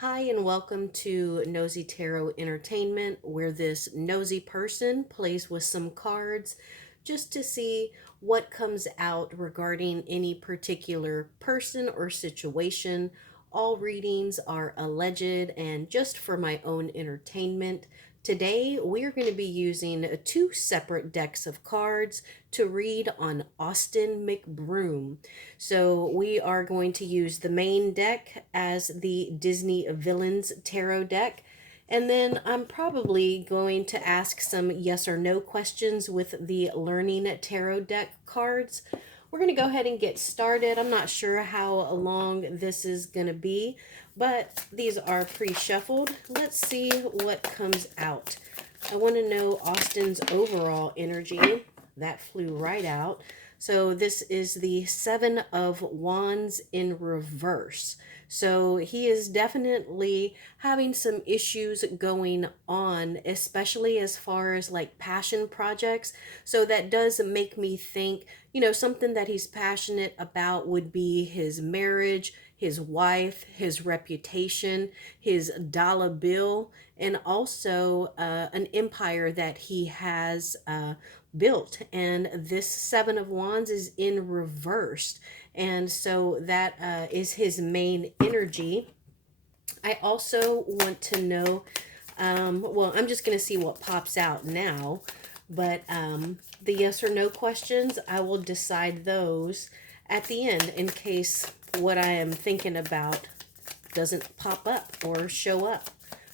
Hi, and welcome to Nosy Tarot Entertainment, where this nosy person plays with some cards just to see what comes out regarding any particular person or situation. All readings are alleged and just for my own entertainment. Today, we are going to be using two separate decks of cards to read on Austin Mcbroom. So we are going to use the main deck as the Disney Villains Tarot deck. And then I'm probably going to ask some yes or no questions with the Learning Tarot deck cards. We're going to go ahead and get started. I'm not sure how long this is going to be, but these are pre-shuffled. Let's see what comes out. I want to know Austin's overall energy. That flew right out. So this is the Seven of Wands in reverse. So he is definitely having some issues going on, especially as far as like passion projects. So that does make me think, something that he's passionate about would be his marriage, his wife, his reputation, his dollar bill, and also an empire that he has built. And this Seven of Wands is in reversed. And so that is his main energy. I also want to know, well, I'm just going to see what pops out now. But the yes or no questions, I will decide those at the end in case what I am thinking about doesn't pop up or show up,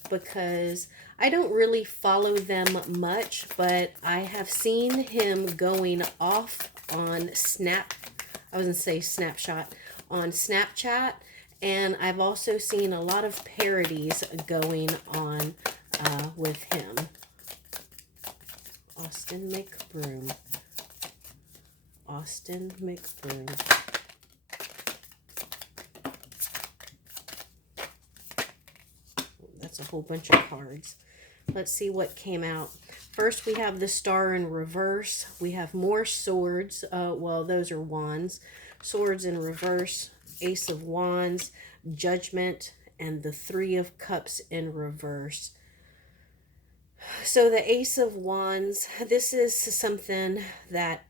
because I don't really follow them much, but I have seen him going off on I was going to say Snapshot, on Snapchat, and I've also seen a lot of parodies going on with him. Austin Mcbroom. Austin Mcbroom. That's a whole bunch of cards. Let's see what came out. First, we have the Star in reverse. We have more swords. Well, those are wands. Swords in reverse. Ace of Wands. Judgment. And the Three of Cups in reverse. So the Ace of Wands, this is something that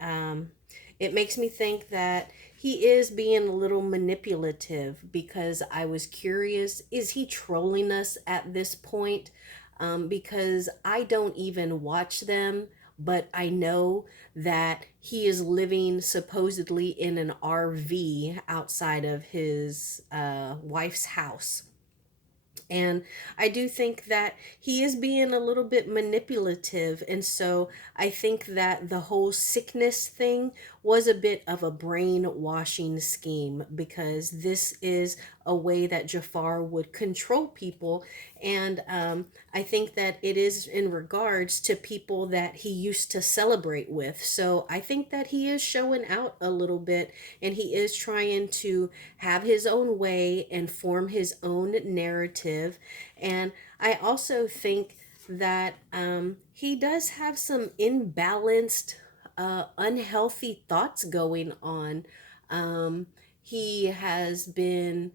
it makes me think that he is being a little manipulative, because I was curious, is he trolling us at this point? Because I don't even watch them, but I know that he is living supposedly in an RV outside of his wife's house. And I do think that he is being a little bit manipulative. And so I think that the whole sickness thing was a bit of a brainwashing scheme, because this is a way that Jafar would control people. And I think that it is in regards to people that he used to celebrate with. So I think that he is showing out a little bit, and he is trying to have his own way and form his own narrative. And I also think that he does have some imbalanced, unhealthy thoughts going on. He has been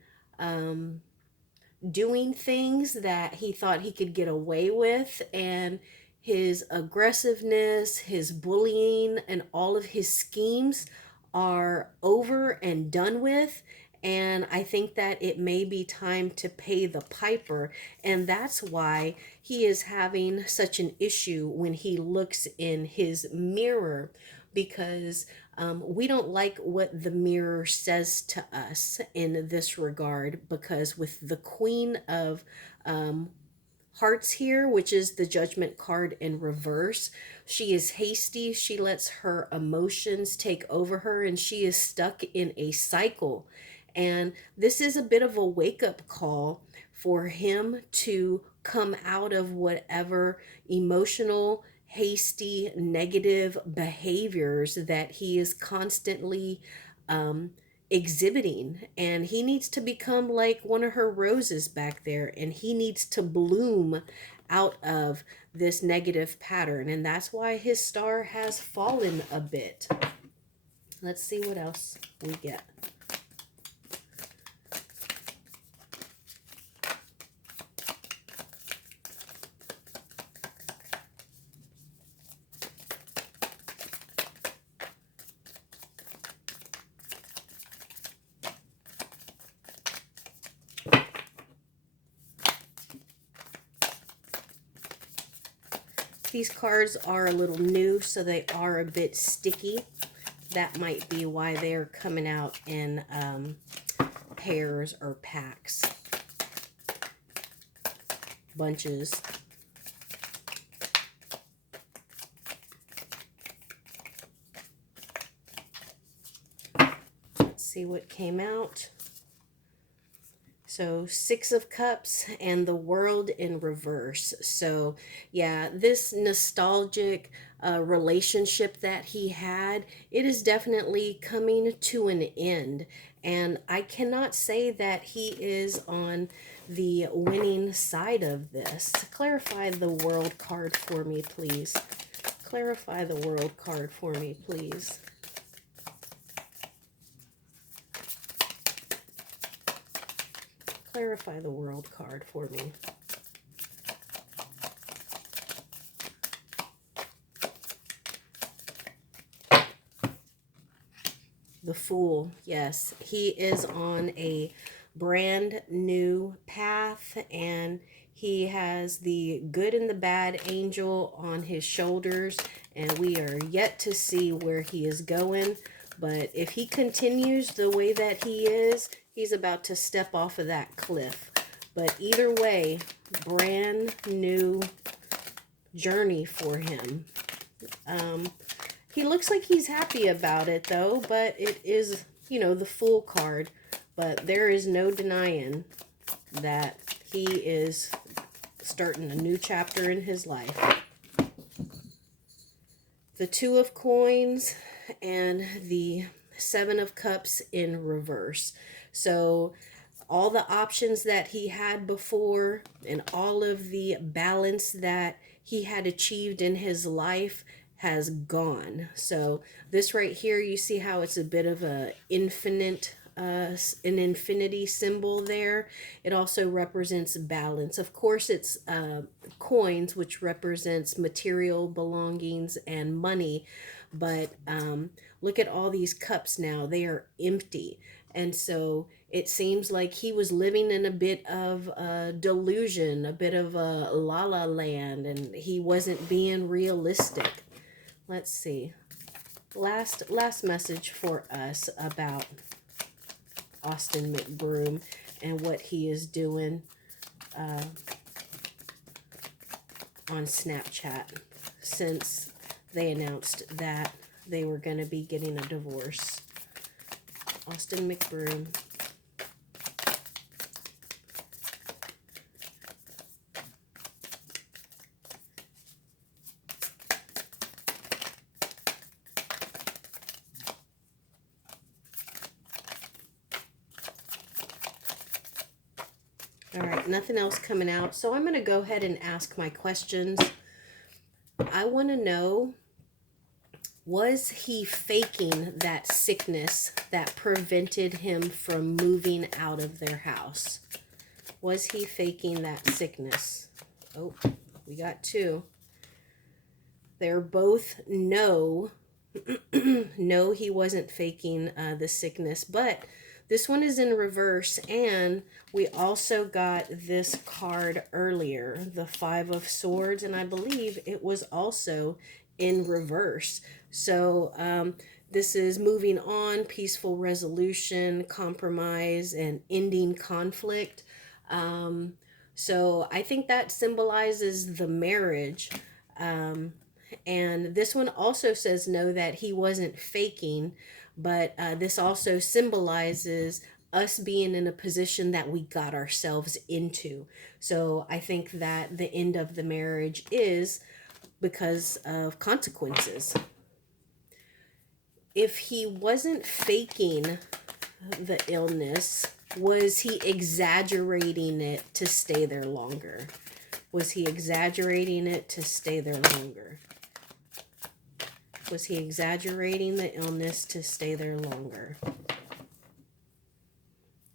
doing things that he thought he could get away with, and his aggressiveness, his bullying, and all of his schemes are over and done with. And I think that it may be time to pay the piper. And that's why he is having such an issue when he looks in his mirror, because we don't like what the mirror says to us in this regard. Because with the Queen of Hearts here, which is the Judgment card in reverse, she is hasty. She lets her emotions take over her, and she is stuck in a cycle. And this is a bit of a wake-up call for him to come out of whatever emotional, hasty, negative behaviors that he is constantly exhibiting. And he needs to become like one of her roses back there, and he needs to bloom out of this negative pattern. And that's why his star has fallen a bit. Let's see what else we get. these cards are a little new, so they are a bit sticky. That might be why they're coming out in pairs or packs, bunches. Let's see what came out. So 6 of Cups and the World in reverse. So yeah, this nostalgic relationship that he had, it is definitely coming to an end. And I cannot say that he is on the winning side of this. Clarify the World card for me, please. Clarify the World card for me, please. Clarify the World card for me. The Fool, yes, he is on a brand new path, and he has the good and the bad angel on his shoulders, and we are yet to see where he is going. But if he continues the way that he is, he's about to step off of that cliff. But either way, brand new journey for him. He looks like he's happy about it, though, but it is, you know, the Fool card. But there is no denying that he is starting a new chapter in his life. The 2 of Coins and the 7 of Cups in reverse. So all the options that he had before and all of the balance that he had achieved in his life has gone. So this right here, you see how it's a bit of a infinite, an infinity symbol there. It also represents balance. Of course, it's coins, which represents material belongings and money. But look at all these cups now. They are empty. And so it seems like he was living in a bit of a delusion, a bit of a la-la land, and he wasn't being realistic. Let's see. Last message for us about Austin Mcbroom and what he is doing on Snapchat since they announced that they were going to be getting a divorce. Austin Mcbroom. All right, nothing else coming out. So I'm going to go ahead and ask my questions. I want to know, was he faking that sickness that prevented him from moving out of their house? Was he faking that sickness? Oh, we got 2. They're both no. No, he wasn't faking the sickness, but this one is in reverse, and we also got this card earlier, the 5 of Swords, and I believe it was also in reverse. So this is moving on, peaceful resolution, compromise, and ending conflict. So I think that symbolizes the marriage. And this one also says no, that he wasn't faking, but this also symbolizes us being in a position that we got ourselves into. So I think that the end of the marriage is because of consequences. If he wasn't faking the illness, was he exaggerating it to stay there longer? Was he exaggerating it to stay there longer? Was he exaggerating the illness to stay there longer?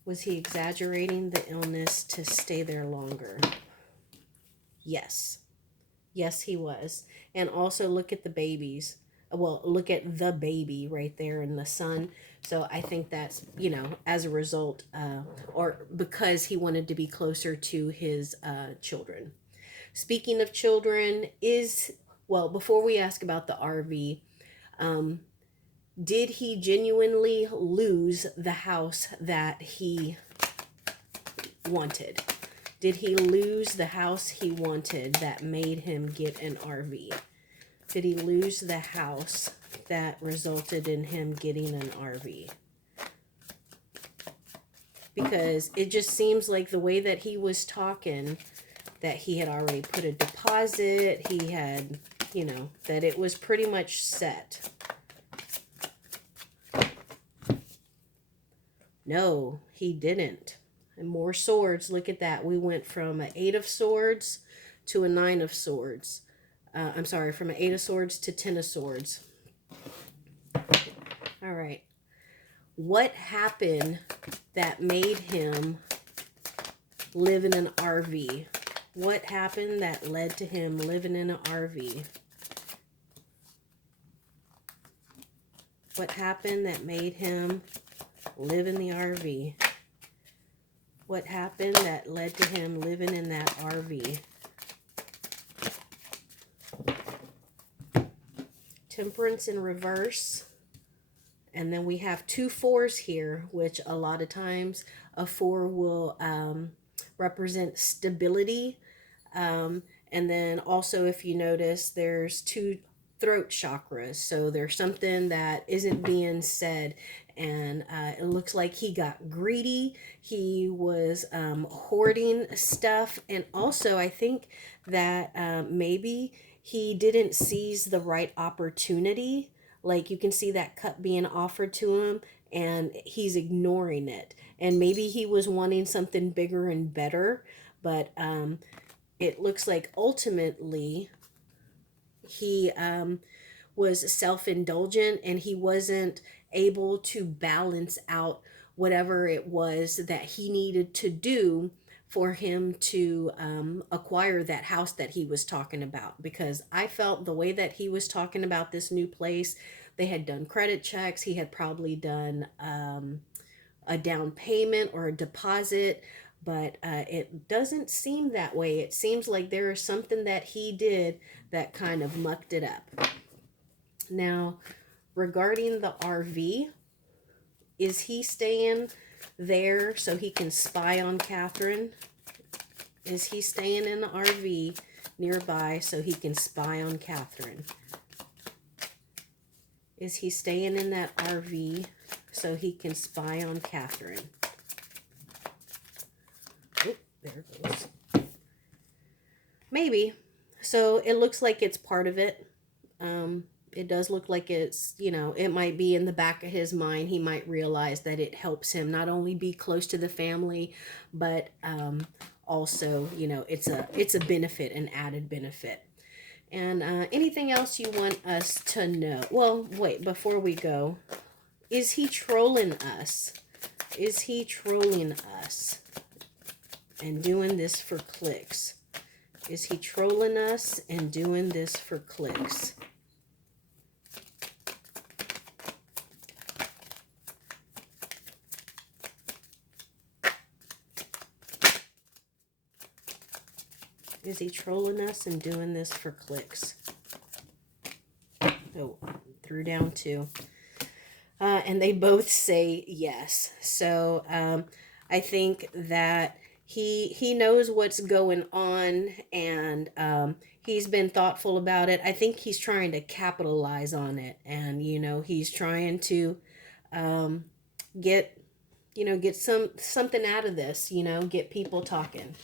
Was he exaggerating the illness to stay there longer? Yes. Yes, he was. And also look at the babies. Well, look at the baby right there in the sun. So I think that's, you know, as a result, or because he wanted to be closer to his children. Speaking of children, is Well, before we ask about the RV, um, did he genuinely lose the house that he wanted? Did he lose the house he wanted that made him get an RV? Did he lose the house that resulted in him getting an RV? Because it just seems like the way that he was talking, that he had already put a deposit, he had, that it was pretty much set. No, he didn't. And more swords. Look at that. We went from an 8 of swords to a 9 of swords. I'm sorry, from an 8 of swords to 10 of swords. All right. What happened that made him live in an RV? What happened that led to him living in an RV? What happened that made him live in the RV? What happened that led to him living in that RV? Temperance in reverse. And then we have 2 4s here, which a lot of times a 4 will represent stability. And then also, if you notice, there's 2 throat chakras. So there's something that isn't being said. And it looks like he got greedy. He was hoarding stuff. And also, I think that maybe he didn't seize the right opportunity. Like, you can see that cup being offered to him and he's ignoring it. And maybe he was wanting something bigger and better. But it looks like ultimately he was self-indulgent and he wasn't able to balance out whatever it was that he needed to do for him to acquire that house that he was talking about. Because I felt the way that he was talking about this new place, they had done credit checks, he had probably done a down payment or a deposit, but it doesn't seem that way. It seems like there is something that he did that kind of mucked it up. Now, regarding the RV, is he staying there so he can spy on Catherine? Is he staying in the RV nearby so he can spy on Catherine? Is he staying in that RV so he can spy on Catherine? Oh, there it goes. Maybe. So it looks like it's part of it. It does look like it's, it might be in the back of his mind. He might realize that it helps him not only be close to the family, but also, it's a benefit, an added benefit. And anything else you want us to know? Well, wait, before we go, is he trolling us? Is he trolling us and doing this for clicks? Is he trolling us and doing this for clicks? Is he trolling us and doing this for clicks? Oh, threw down 2. And they both say yes. So I think that he knows what's going on, and he's been thoughtful about it. I think he's trying to capitalize on it, and he's trying to get something out of this. Get people talking.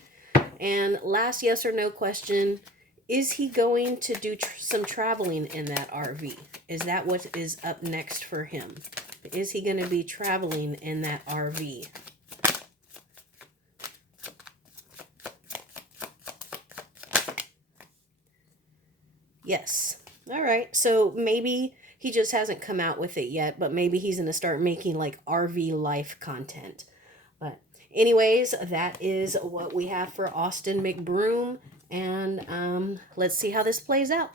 And last yes or no question, is he going to do some traveling in that RV? Is that what is up next for him? Is he going to be traveling in that RV? Yes. All right. So maybe he just hasn't come out with it yet, but maybe he's going to start making like RV life content. But anyways, that is what we have for Austin Mcbroom. And let's see how this plays out.